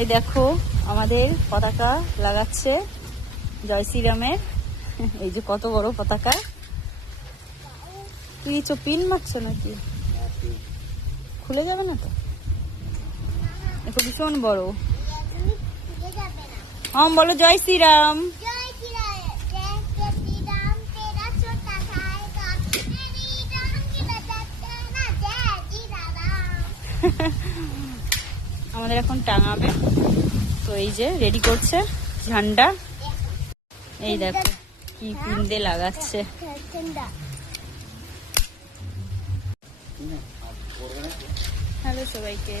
এই দেখো আমাদের পতাকা লাগাচ্ছে জয় শ্রীরামের। এই যে কত বড় পতাকা। তুই পিন মারছো নাকি? খুলে যাবে না তো? দেখো ভীষণ বড়। বলো জয় শ্রীরাম। আমাদের এখন টাঙাবে, তো এই যে রেডি করছে ঝান্ডা। এই দেখো কি পিন দিয়ে লাগাচ্ছে। হ্যালো সবাইকে,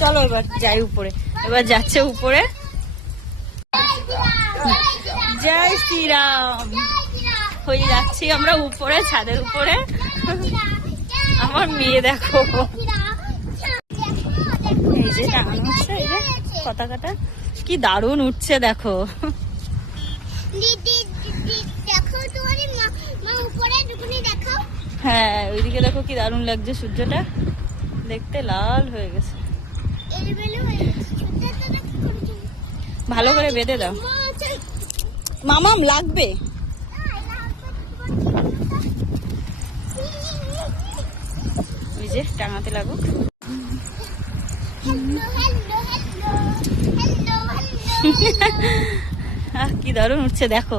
চলো এবার যাই উপরে। এবার যাচ্ছে উপরে। জয় শ্রীরাম হয়ে যাচ্ছি আমরা উপরে, ছাদের উপরে। আমার মেয়ে দেখো, এই যে টাঙানো হচ্ছে, এই যে পতাকাটা কি দারুণ উঠছে দেখো। হ্যাঁ ওইদিকে দেখো কি দারুণ লাগছে, সূর্যটা দেখতে লাল হয়ে গেছে। ভালো করে বেঁধে দাও, মামাম লাগবে। ওই যে টাঙাতে লাগুক। কি দারুণ উঠছে দেখো,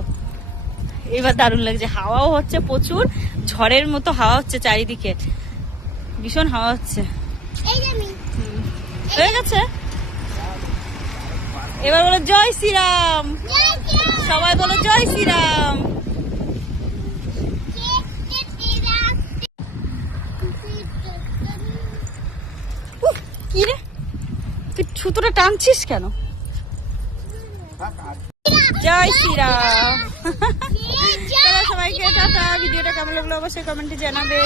এবার দারুণ লাগছে। হাওয়াও হচ্ছে প্রচুর, ঝড়ের মতো হাওয়া হচ্ছে চারিদিকে, ভীষণ হাওয়া হচ্ছে। হয়ে গেছে। এবার বলো জয় শ্রীরাম, সবাই বলো জয় শ্রীরাম। কি রে তুই সুতোটা টানছিস কেন? জয় শ্রীরাম। সবাইকে টাটা। ভিডিওটা কেমন লাগলো অবশ্যই কমেন্টে জানাবে।